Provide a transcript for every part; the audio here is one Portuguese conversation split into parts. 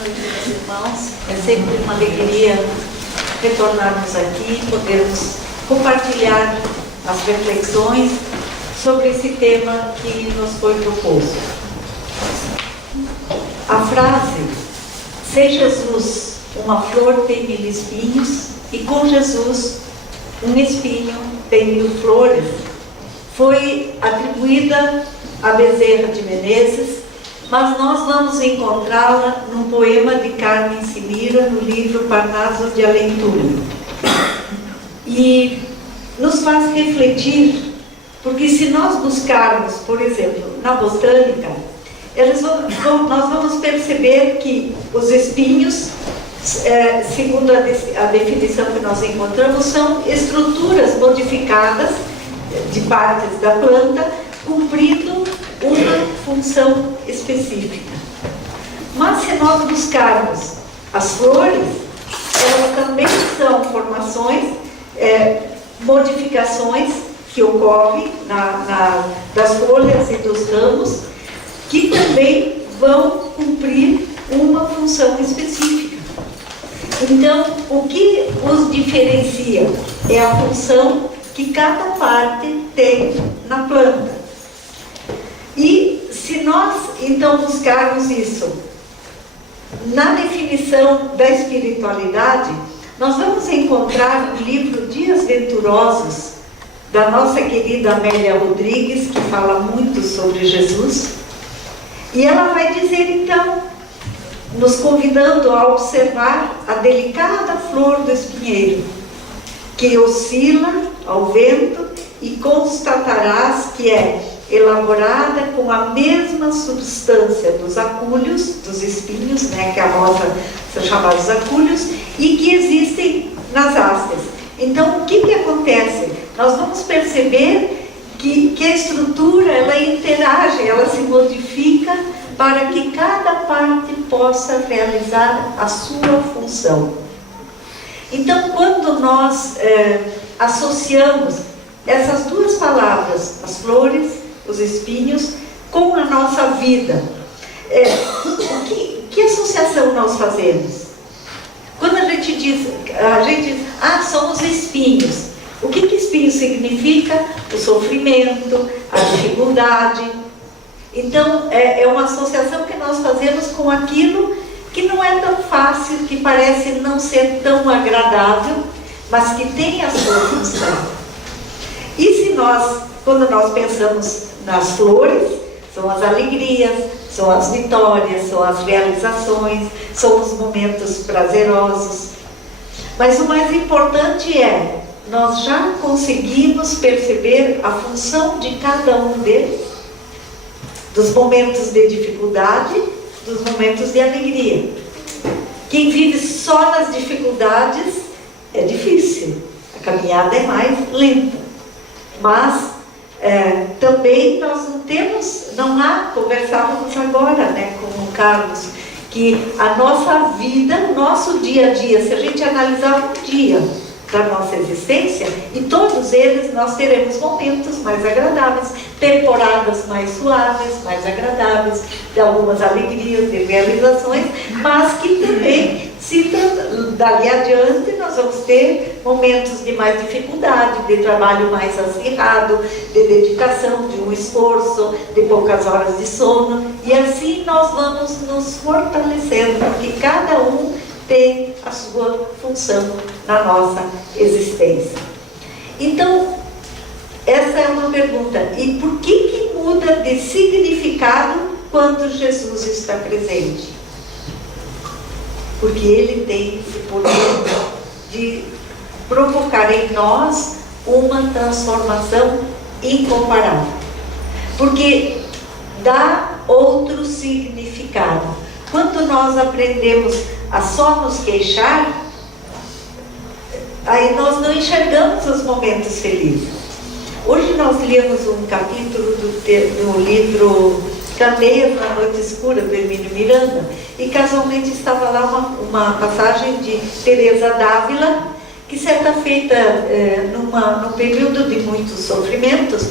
noite, meus irmãos. É sempre uma alegria retornarmos aqui, podermos compartilhar as reflexões sobre esse tema que nos foi proposto. A frase, sem Jesus uma flor tem 1000 espinhos, e com Jesus um espinho tem 1000 flores, foi atribuída a Bezerra de Menezes, mas nós vamos encontrá-la num poema de Carmen Semira, no livro Parnaso de Além-Túmulo. E nos faz refletir, porque se nós buscarmos, por exemplo, na botânica, nós vamos perceber que os espinhos, segundo a definição que nós encontramos, são estruturas modificadas de partes da planta, cumprindo uma função específica. Mas se nós buscarmos as flores, elas também são formações, modificações que ocorrem das folhas e dos ramos, que também vão cumprir uma função específica. Então, o que os diferencia é a função que cada parte tem na planta. E se nós, então, buscarmos isso na definição da espiritualidade, nós vamos encontrar no livro Dias Venturosos, da nossa querida Amélia Rodrigues, que fala muito sobre Jesus, e ela vai dizer, então, nos convidando a observar a delicada flor do espinheiro, que oscila ao vento, e constatarás que é elaborada com a mesma substância dos acúlios, dos espinhos, né, que a rosa são chamados acúlios, e que existem nas hastes. Então, o que acontece? Nós vamos perceber que a estrutura, ela interage, ela se modifica para que cada parte possa realizar a sua função. Então, quando nós associamos essas duas palavras, as flores, os espinhos, com a nossa vida, que associação nós fazemos? Quando a gente diz, são os espinhos. O que espinho significa? O sofrimento, a dificuldade. Então, é uma associação que nós fazemos com aquilo que não é tão fácil, que parece não ser tão agradável, mas que tem a sua função. E se quando nós pensamos nas flores, são as alegrias, são as vitórias, são as realizações, são os momentos prazerosos. Mas o mais importante é, nós já conseguimos perceber a função de cada um deles, dos momentos de dificuldade, dos momentos de alegria. Quem vive só nas dificuldades é difícil, a caminhada é mais lenta. Mas também nós conversávamos agora, né, com o Carlos, que a nossa vida, o nosso dia a dia, se a gente analisar um dia da nossa existência, e todos eles nós teremos momentos mais agradáveis, temporadas mais suaves, mais agradáveis, de algumas alegrias, de realizações, mas que também, dali adiante, nós vamos ter momentos de mais dificuldade, de trabalho mais acirrado, de dedicação, de um esforço, de poucas horas de sono, e assim nós vamos nos fortalecendo, porque cada um tem a sua função na nossa existência. Então, essa é uma pergunta. E por que muda de significado quando Jesus está presente? Porque Ele tem esse poder de provocar em nós uma transformação incomparável. Porque dá outro significado. Quando nós aprendemos a só nos queixar, aí nós não enxergamos os momentos felizes. Hoje nós lemos um capítulo do livro Candeias na Noite Escura, do Hermínio Miranda, e casualmente estava lá uma passagem de Teresa d'Ávila, que certa feita, num período de muitos sofrimentos,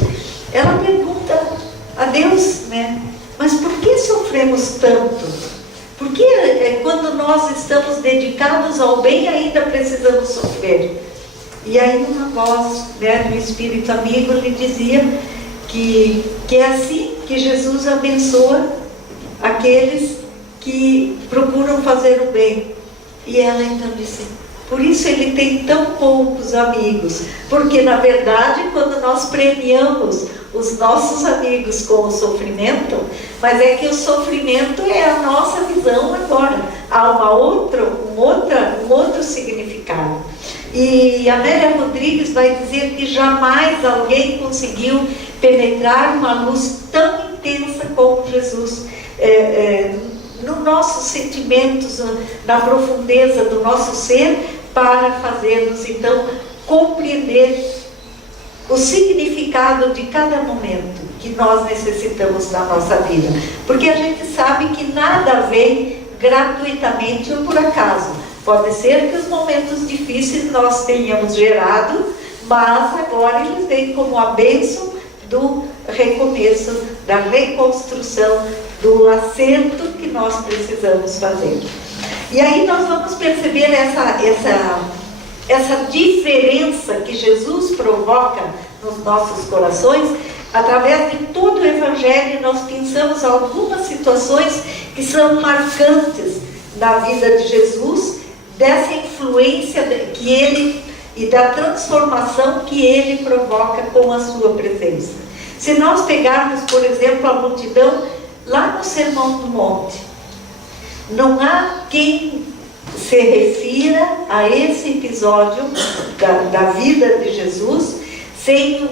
ela pergunta a Deus, né? Mas por que sofremos tanto? Porque quando nós estamos dedicados ao bem, ainda precisamos sofrer? E aí uma voz, né, do Espírito amigo lhe dizia que é assim que Jesus abençoa aqueles que procuram fazer o bem. E ela então disse: por isso ele tem tão poucos amigos, porque na verdade quando nós premiamos os nossos amigos com o sofrimento, mas é que o sofrimento é a nossa visão agora, há um outro significado. E Amélia Rodrigues vai dizer que jamais alguém conseguiu penetrar uma luz tão intensa como Jesus, nos nossos sentimentos, na profundeza do nosso ser, para fazermos então compreender o significado de cada momento que nós necessitamos na nossa vida. Porque a gente sabe que nada vem gratuitamente ou por acaso. Pode ser que os momentos difíceis nós tenhamos gerado, mas agora eles vêm como a bênção do recomeço, da reconstrução, do acerto que nós precisamos fazer. E aí nós vamos perceber essa diferença que Jesus provoca nos nossos corações. Através de todo o Evangelho nós pensamos algumas situações que são marcantes na vida de Jesus, dessa influência que ele e da transformação que ele provoca com a sua presença. Se nós pegarmos, por exemplo, a multidão lá no Sermão do Monte, não há quem se refira a esse episódio da vida de Jesus sem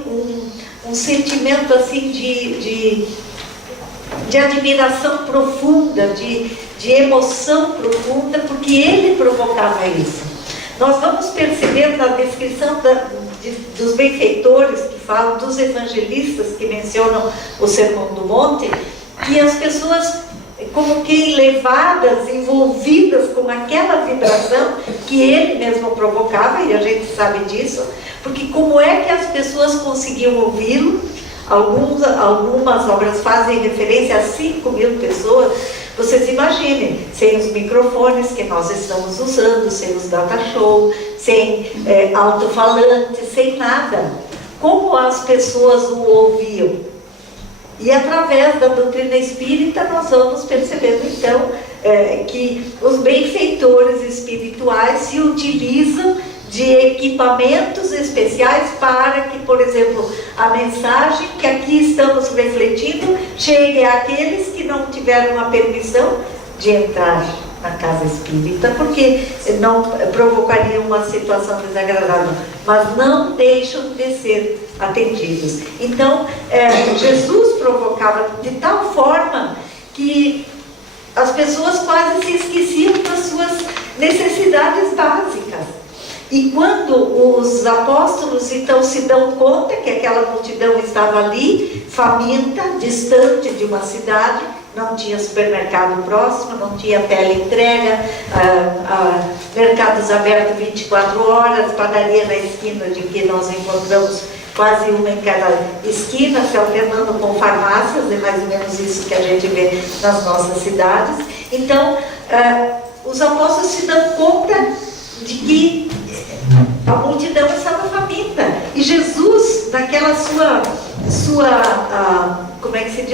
um sentimento assim de admiração profunda, de emoção profunda, porque ele provocava isso. Nós vamos perceber na descrição dos benfeitores que falam, dos evangelistas que mencionam o Sermão do Monte, que as pessoas, como que levadas, envolvidas com aquela vibração que ele mesmo provocava, e a gente sabe disso, porque como é que as pessoas conseguiam ouvi-lo? Algumas obras fazem referência a 5.000 pessoas. Vocês imaginem, sem os microfones que nós estamos usando, sem os data show, sem alto-falantes, sem nada. Como as pessoas o ouviam? E através da doutrina espírita nós vamos percebendo então que os benfeitores espirituais se utilizam de equipamentos especiais para que, por exemplo, a mensagem que aqui estamos refletindo chegue àqueles que não tiveram a permissão de entrar na casa espírita, porque não provocaria uma situação desagradável, mas não deixam de ser atendidos. Então, Jesus provocava de tal forma que as pessoas quase se esqueciam das suas necessidades básicas. E quando os apóstolos então se dão conta que aquela multidão estava ali, faminta, distante de uma cidade, não tinha supermercado próximo, não tinha teleentrega, mercados abertos 24 horas, padaria na esquina de que nós encontramos quase uma em cada esquina, se alternando com farmácias, é mais ou menos isso que a gente vê nas nossas cidades. Então, os apóstolos se dão conta de que a multidão estava faminta. E Jesus, naquela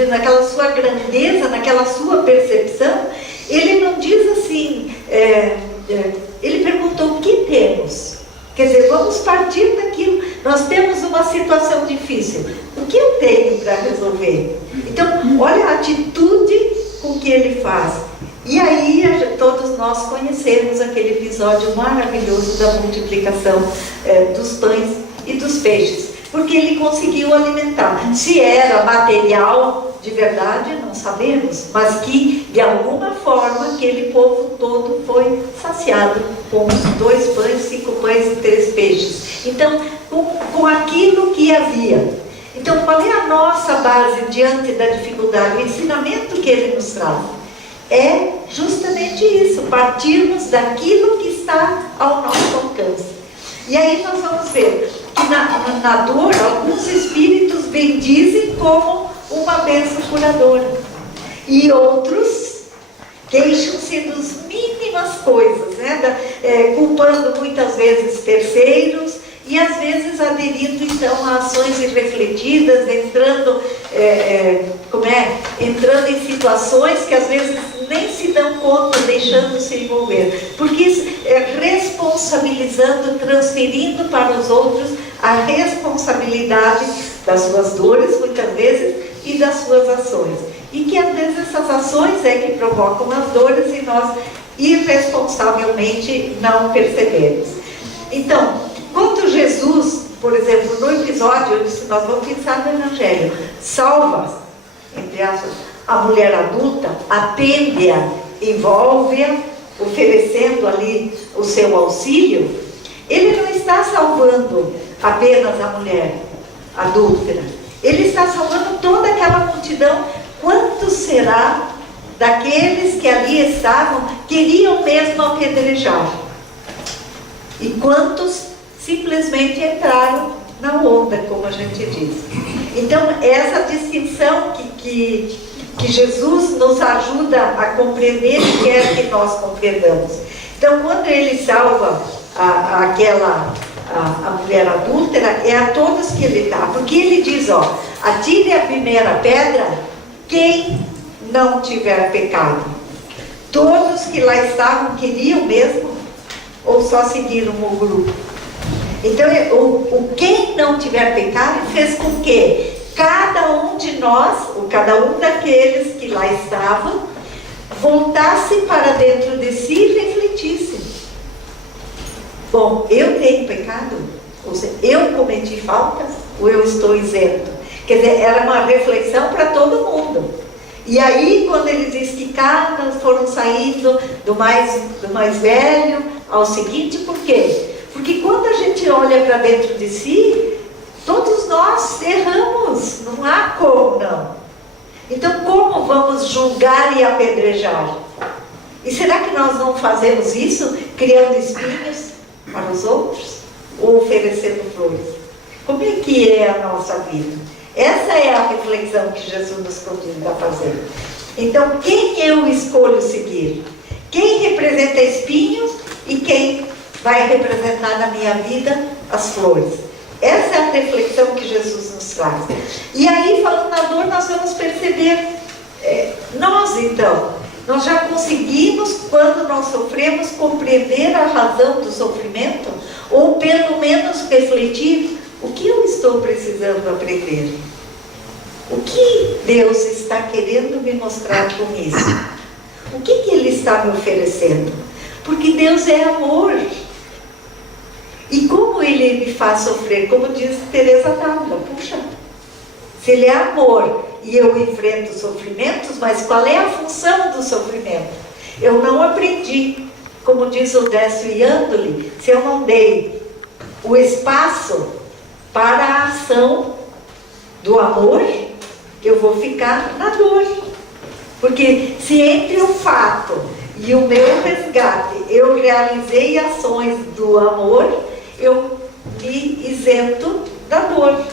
naquela sua grandeza, naquela sua percepção, ele não diz assim, ele perguntou: o que temos? Quer dizer, vamos partir daquilo. Nós temos uma situação difícil. O que eu tenho para resolver? Então, olha a atitude com que ele faz. E aí, todos nós conhecemos aquele episódio maravilhoso da multiplicação dos pães e dos peixes, porque ele conseguiu alimentar. Se era material de verdade, não sabemos, mas que, de alguma forma, aquele povo todo foi saciado com 2 pães, 5 pães e 3 peixes. Então, com aquilo que havia. Então, qual é a nossa base diante da dificuldade? O ensinamento que ele nos traz é justamente isso, partirmos daquilo que está ao nosso alcance. E aí nós vamos ver que na dor, alguns espíritos bendizem como uma bênção curadora, e outros queixam-se das mínimas coisas, né? Culpando muitas vezes terceiros e às vezes aderindo então a ações irrefletidas, entrando em situações que às vezes nem se dão conta, deixando se envolver, porque isso responsabilizando, transferindo para os outros a responsabilidade das suas dores, muitas vezes, e das suas ações. E que às vezes essas ações é que provocam as dores e nós irresponsavelmente não percebemos. Então, quando Jesus, por exemplo, no episódio, eu disse, nós vamos pensar no Evangelho, salva, entre aspas, a mulher adulta, atende-a, envolve-a, oferecendo ali o seu auxílio, ele não está salvando apenas a mulher adúltera, ele está salvando toda aquela multidão. Quanto será daqueles que ali estavam, queriam mesmo apedrejar? E quantos simplesmente entraram na onda, como a gente diz. Então, essa distinção que Jesus nos ajuda a compreender e quer que nós compreendamos. Então, quando ele salva a mulher adúltera, é a todos que ele dá. Porque ele diz, atire a primeira pedra quem não tiver pecado. Todos que lá estavam queriam mesmo, ou só seguiram o grupo? Então, quem não tiver pecado fez com que cada um de nós, ou cada um daqueles que lá estavam, voltasse para dentro de si e refletisse. Bom, eu tenho pecado? Ou seja, eu cometi faltas? Ou eu estou isento? Quer dizer, era uma reflexão para todo mundo. E aí, quando ele diz que cada foram saindo do mais velho ao seguinte, por quê? Porque quando a gente olha para dentro de si, todos nós erramos, não há como não. Então, como vamos julgar e apedrejar? E será que nós não fazemos isso criando espinhos para os outros? Ou oferecendo flores? Como é que é a nossa vida? Essa é a reflexão que Jesus nos convida a fazer. Então, quem eu escolho seguir? Quem representa espinhos e quem vai representar na minha vida as flores? Essa é a reflexão que Jesus nos traz. E aí, falando na dor, nós vamos perceber, nós já conseguimos, quando nós sofremos, compreender a razão do sofrimento, ou pelo menos refletir o que eu estou precisando aprender. O que Deus está querendo me mostrar com isso? O que Ele está me oferecendo? Porque Deus é amor. E como Ele me faz sofrer? Como diz Teresa d'Ávila, puxa, se Ele é amor e eu enfrento sofrimentos, mas qual é a função do sofrimento? Eu não aprendi, como diz o Décio Iandoli, se eu não dei o espaço para a ação do amor, eu vou ficar na dor. Porque se entre o fato e o meu resgate eu realizei ações do amor, eu me isento da dor.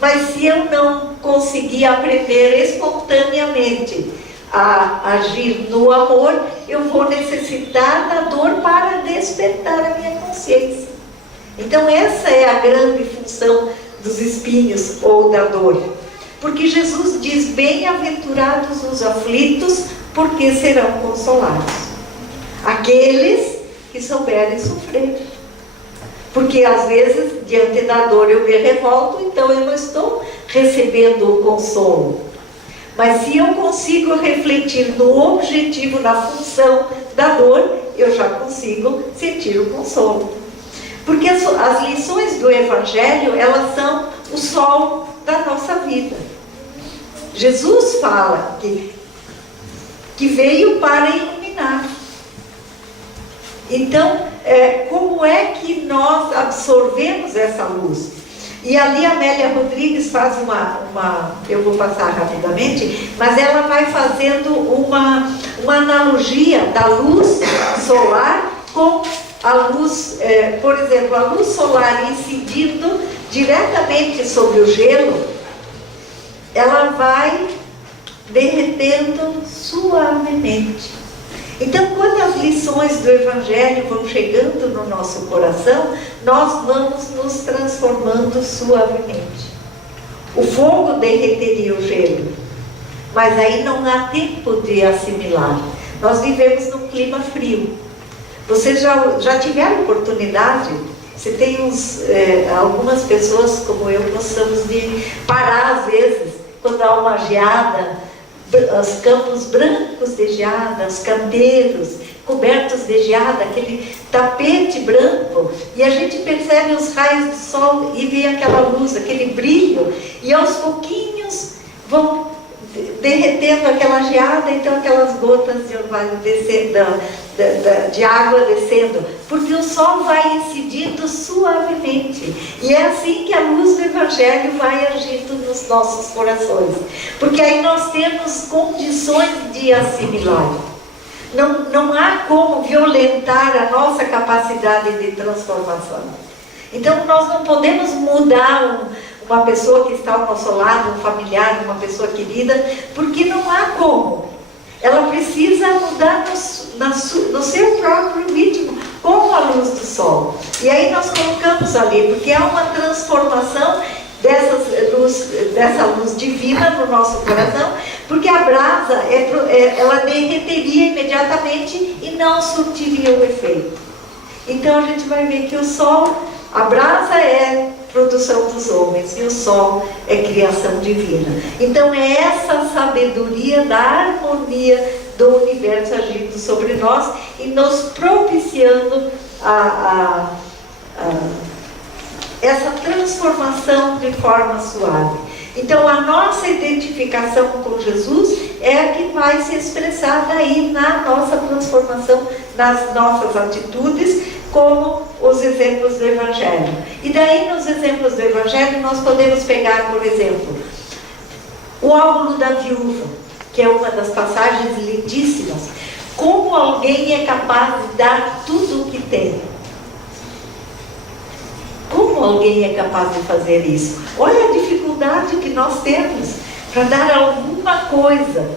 Mas se eu não conseguir aprender espontaneamente a agir no amor, eu vou necessitar da dor para despertar a minha consciência. Então essa é a grande função dos espinhos ou da dor. Porque Jesus diz, bem-aventurados os aflitos, porque serão consolados. Aqueles que souberem sofrer. Porque às vezes, diante da dor eu me revolto, então eu não estou recebendo o consolo. Mas se eu consigo refletir no objetivo, na função da dor, eu já consigo sentir o consolo. Porque as lições do Evangelho, elas são o sol da nossa vida. Jesus fala que veio para iluminar. Então, como é que nós absorvemos essa luz? E ali a Amélia Rodrigues faz eu vou passar rapidamente, mas ela vai fazendo uma analogia da luz solar com a luz, por exemplo, a luz solar incidindo diretamente sobre o gelo, ela vai derretendo suavemente. Então, quando as lições do Evangelho vão chegando no nosso coração, nós vamos nos transformando suavemente. O fogo derreteria o gelo, mas aí não há tempo de assimilar. Nós vivemos num clima frio. Vocês já tiveram oportunidade? Você tem algumas pessoas como eu, gostamos de parar às vezes, quando há uma geada, os campos brancos de geada, os canteiros cobertos de geada, aquele tapete branco, e a gente percebe os raios do sol e vê aquela luz, aquele brilho, e aos pouquinhos vão derretendo aquela geada, então aquelas gotas de orvalho descendo, de água descendo, porque o sol vai incidindo suavemente, e é assim que a luz do Evangelho vai agindo nos nossos corações, porque aí nós temos condições de assimilar. Não há como violentar a nossa capacidade de transformação. Então nós não podemos mudar uma pessoa que está ao nosso lado, um familiar, uma pessoa querida, porque não há como. Ela precisa mudar no seu próprio ritmo, como a luz do sol. E aí nós colocamos ali, porque há uma transformação dessa luz divina no nosso coração, porque a brasa, ela derreteria imediatamente e não surtiria o efeito. Então a gente vai ver que o sol, a brasa é produção dos homens, e o sol é criação divina. Então é essa sabedoria da harmonia do universo agindo sobre nós e nos propiciando essa transformação de forma suave. Então a nossa identificação com Jesus é a que vai se expressar daí na nossa transformação, nas nossas atitudes, como os exemplos do Evangelho. E daí nos exemplos do Evangelho nós podemos pegar, por exemplo, o óbolo da viúva, que é uma das passagens lindíssimas. Como alguém é capaz de dar tudo o que tem? Como alguém é capaz de fazer isso? Olha a dificuldade que nós temos para dar alguma coisa.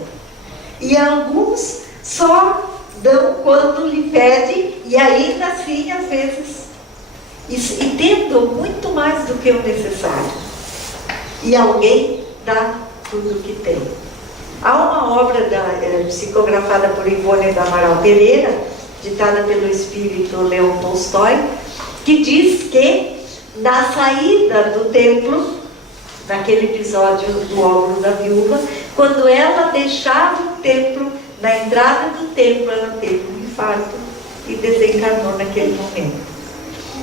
E alguns só dão quando lhe pede, e ainda assim, às vezes, e tendo muito mais do que o necessário. E alguém dá tudo o que tem. Há uma obra psicografada por Ivone do Amaral Pereira, ditada pelo espírito Leon Tolstói, que diz que na saída do templo, naquele episódio do óbolo da viúva, quando ela deixava o templo, na entrada do templo, ela teve um infarto e desencarnou naquele momento.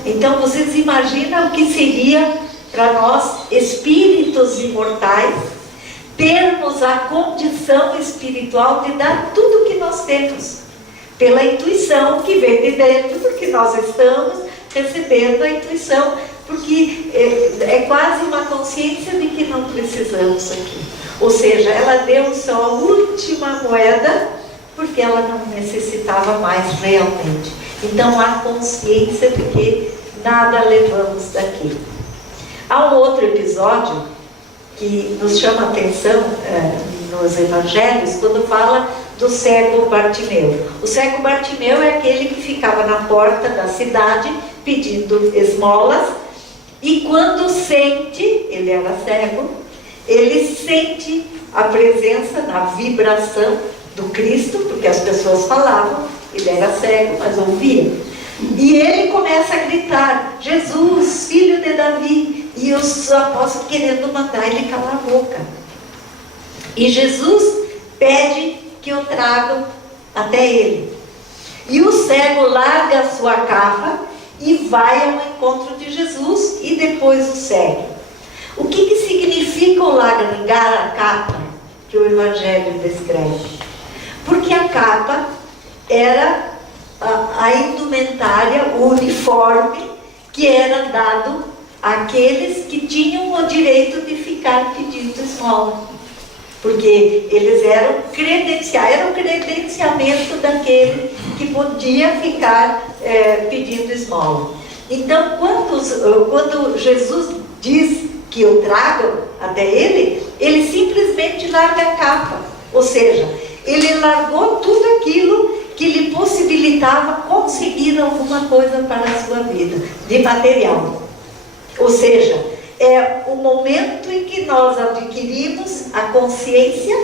Então vocês imaginam o que seria para nós, espíritos imortais, termos a condição espiritual de dar tudo o que nós temos, pela intuição que vem de dentro, porque nós estamos recebendo a intuição, porque é quase uma consciência de que não precisamos aqui. Ou seja, ela deu só a última moeda, porque ela não necessitava mais realmente. Então há consciência de que nada levamos daqui. Há um outro episódio que nos chama a atenção nos evangelhos, quando fala do cego Bartimeu. O cego Bartimeu é aquele que ficava na porta da cidade pedindo esmolas, e quando sente, ele era cego, ele sente a presença, na vibração do Cristo, porque as pessoas falavam, ele era cego, mas ouvia. E ele começa a gritar: Jesus, filho de Davi, e os apóstolos querendo mandar ele calar a boca. E Jesus pede que o tragam até ele. E o cego larga a sua capa e vai ao encontro de Jesus, e depois o segue. O que significa o largar a capa que o Evangelho descreve? Porque a capa era a indumentária, o uniforme que era dado àqueles que tinham o direito de ficar pedindo esmola. Porque eles eram credenciados, era o credenciamento daquele que podia ficar pedindo esmola. Então, quando Jesus diz que eu trago até ele, ele simplesmente larga a capa. Ou seja, ele largou tudo aquilo, que lhe possibilitava conseguir alguma coisa para a sua vida, de material. Ou seja, é o momento em que nós adquirimos a consciência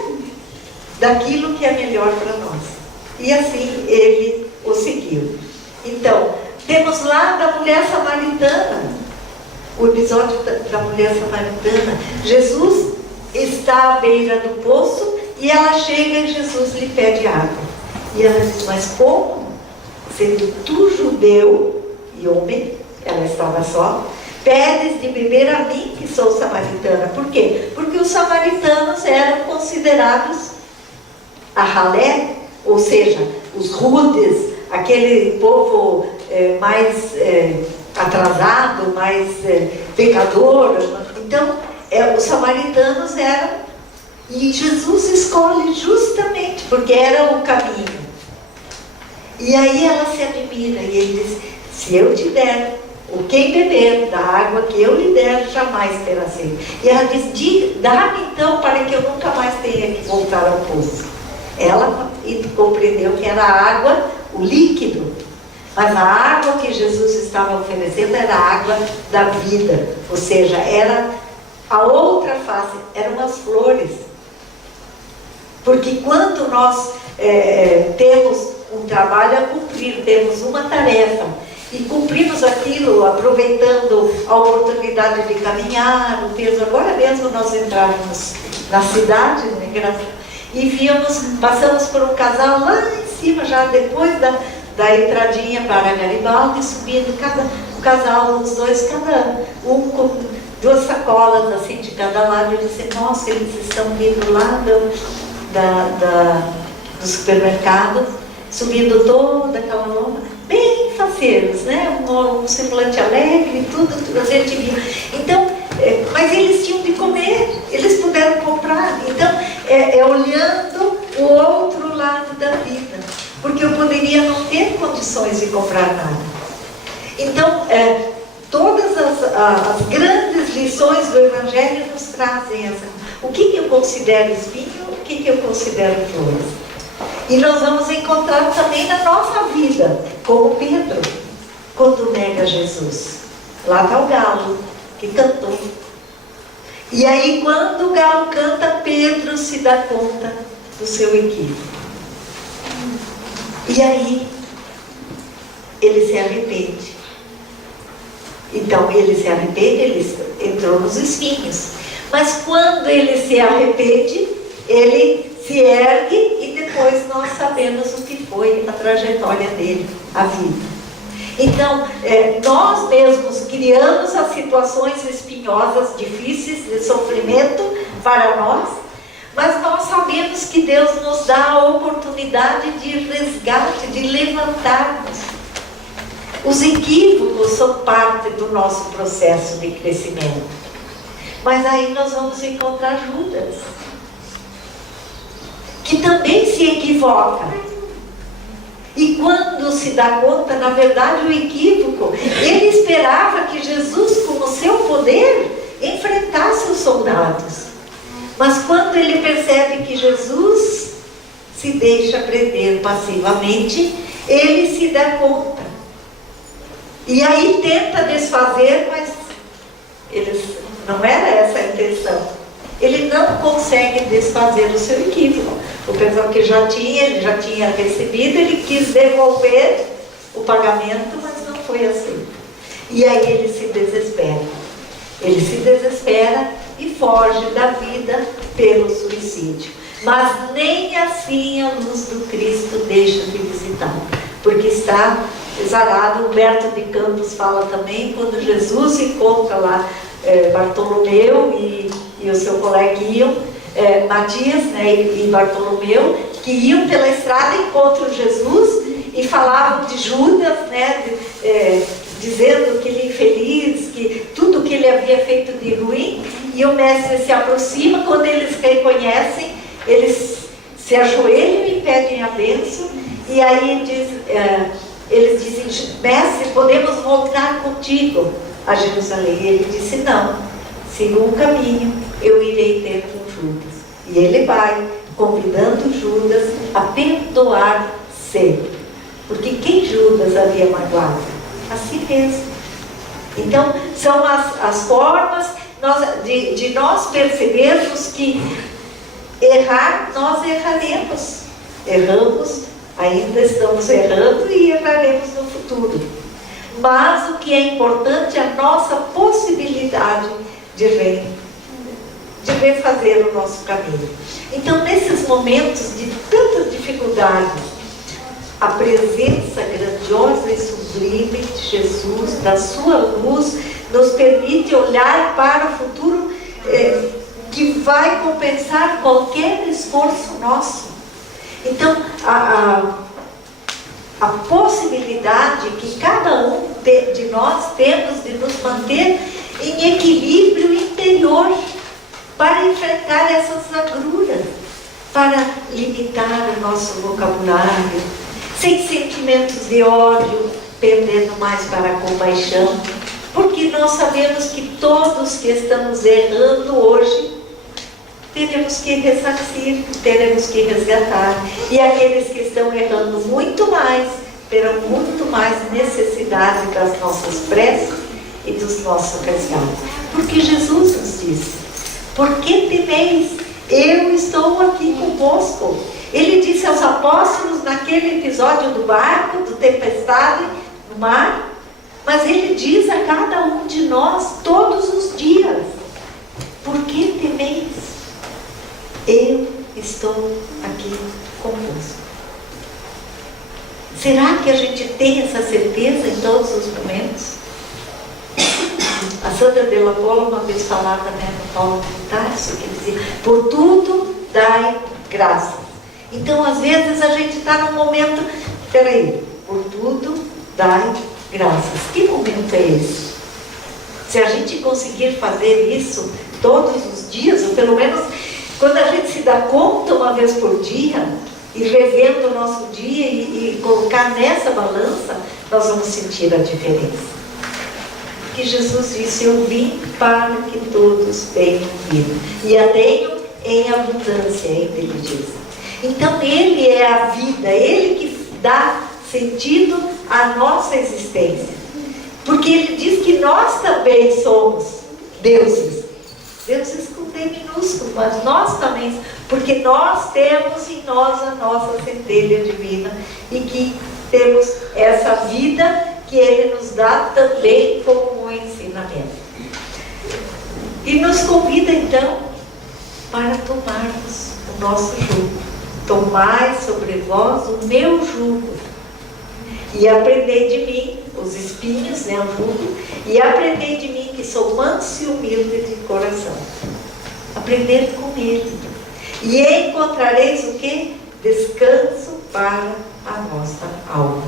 daquilo que é melhor para nós. E assim ele o seguiu. Então, temos lá da mulher samaritana, o episódio da mulher samaritana. Jesus está à beira do poço e ela chega e Jesus lhe pede água. E ela diz, mas como? Sendo tu judeu e homem, ela estava só, pedes de beber a mim, que sou samaritana. Por quê? Porque os samaritanos eram considerados a ralé, ou seja, os rudes, aquele povo mais atrasado, mais pecador. Então, os samaritanos eram, e Jesus escolhe justamente porque era o caminho. E aí ela se admira e ele diz, se eu te der, o quem beber da água que eu lhe der, jamais terá sede. E ela diz, dá-me então para que eu nunca mais tenha que voltar ao poço. Ela compreendeu que era a água, o líquido, mas a água que Jesus estava oferecendo era a água da vida, ou seja, era a outra face, eram as flores. Porque quando nós temos um trabalho a cumprir, temos uma tarefa, e cumprimos aquilo, aproveitando a oportunidade de caminhar, o peso. Agora mesmo nós entrávamos na cidade, né, e passamos por um casal lá em cima, já depois da entradinha para Garibaldi, subindo o casal, os dois, um com 2 sacolas assim de cada lado. Eu disse, nossa, eles estão vindo lá do supermercado, subindo toda aquela loma, bem faceiros, né? Um semblante alegre, tudo a gente via. Então, mas eles tinham de comer, eles puderam comprar. Então, olhando o outro lado da vida, porque eu poderia não ter condições de comprar nada. Então, todas as grandes lições do Evangelho nos trazem o que eu considero espinho, o que eu considero flores. E nós vamos encontrar também na nossa vida, como Pedro, quando nega Jesus. Lá está o galo, que cantou. E aí, quando o galo canta, Pedro se dá conta do seu equívoco. E aí, ele se arrepende. Então, ele se arrepende, ele entrou nos espinhos. Mas quando ele se arrepende, ele se ergue e depois nós sabemos o que foi a trajetória dele, a vida. Então, nós mesmos criamos as situações espinhosas, difíceis, de sofrimento para nós, mas nós sabemos que Deus nos dá a oportunidade de resgate, de levantarmos. Os equívocos são parte do nosso processo de crescimento. Mas aí nós vamos encontrar Judas, que também se equivoca. E quando se dá conta, na verdade, o equívoco, ele esperava que Jesus, com o seu poder, enfrentasse os soldados. Mas quando ele percebe que Jesus se deixa prender passivamente, ele se dá conta. E aí tenta desfazer, mas não era essa a intenção. Ele não consegue desfazer o seu equívoco. O pessoal que ele já tinha recebido, ele quis devolver o pagamento, mas não foi assim. E aí ele se desespera. Ele se desespera e foge da vida pelo suicídio. Mas nem assim a luz do Cristo deixa de visitar, porque está exarado. Humberto de Campos fala também, quando Jesus encontra lá Bartolomeu e o seu colega iam, Matias, né, e Bartolomeu, que iam pela estrada, encontram Jesus e falavam de Judas, né, dizendo que ele é infeliz, que tudo que ele havia feito de ruim. E o mestre se aproxima, quando eles reconhecem, eles se ajoelham e pedem a bênção. E aí eles dizem, mestre, podemos voltar contigo a Jerusalém? E ele disse, não, siga um caminho, eu irei ter com Judas. E ele vai, convidando Judas a perdoar Sei. Porque quem Judas havia magoado? A si mesmo. Então, são as formas de nós percebermos que errar, nós erraremos. Erramos, ainda estamos errando e erraremos no futuro. Mas o que é importante é a nossa possibilidade de refazer o nosso caminho. Então, nesses momentos de tanta dificuldade, a presença grandiosa e sublime de Jesus, da sua luz, nos permite olhar para o futuro que vai compensar qualquer esforço nosso. Então, a possibilidade que cada um de nós temos de nos manter em equilíbrio interior para enfrentar essas agruras, para limitar o nosso vocabulário, sem sentimentos de ódio, pendendo mais para a compaixão, porque nós sabemos que todos que estamos errando hoje, teremos que ressarcir, teremos que resgatar. E aqueles que estão errando muito mais, terão muito mais necessidade das nossas preces e dos nossos resgates. Porque Jesus nos disse: por que temeis? Eu estou aqui convosco. Ele disse aos apóstolos naquele episódio do barco, do tempestade no mar, mas ele diz a cada um de nós todos os dias: por que temeis? Eu estou aqui convosco. Será que a gente tem essa certeza em todos os momentos? A Sandra Della Polo uma vez falava, no Paulo de Tarso, que dizia: por tudo dai graças. Então, às vezes, a gente está num momento, por tudo dai graças. Que momento é esse? Se a gente conseguir fazer isso todos os dias, ou pelo menos quando a gente se dá conta uma vez por dia, e revendo o nosso dia e colocar nessa balança, nós vamos sentir a diferença. Que Jesus disse: eu vim para que todos tenham vida, e a tenham em abundância, ele diz. Então ele é a vida, ele que dá sentido à nossa existência, porque ele diz que nós também somos deuses com D minúsculo, mas nós também, porque nós temos em nós a nossa centelha divina, e que temos essa vida que ele nos dá também como um ensinamento. E nos convida então para tomarmos o nosso jugo. Tomai sobre vós o meu jugo e aprendei de mim, os espinhos, o jugo, e aprendei de mim, que sou manso e humilde de coração. Aprender com ele. E encontrareis o quê? Descanso para a vossa alma.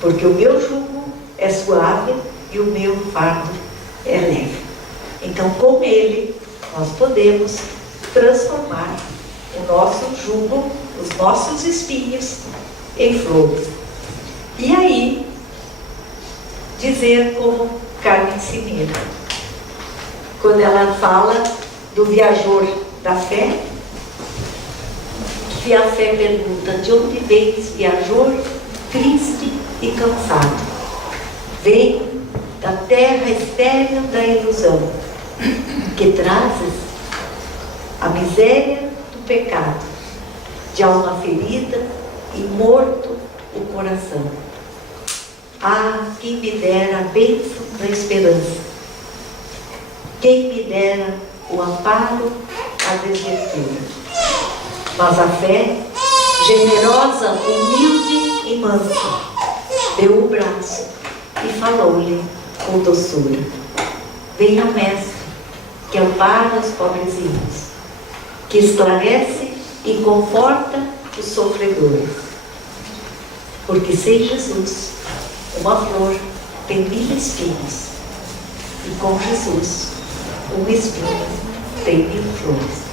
Porque o meu jugo é suave e o meu fardo é leve. Então, com ele, nós podemos transformar o nosso jugo, os nossos espinhos, em flores. E aí, dizer como Carmen Cineira, quando ela fala do viajor da fé, que a fé pergunta: de onde vens, viajor, triste e cansado? Vem da terra estéril da ilusão, que trazes a miséria do pecado, de alma ferida e morto o coração. Ah, quem me dera a bênção da esperança, quem me dera o amparo, a desventura. Mas a fé, generosa, humilde e mansa, deu o braço e falou-lhe com doçura: venha, mestre, que ampara os pobrezinhos, que esclarece e conforta os sofredores. Porque sem Jesus, uma flor tem 1000 espinhos, e com Jesus, um espinho tem 1000 flores.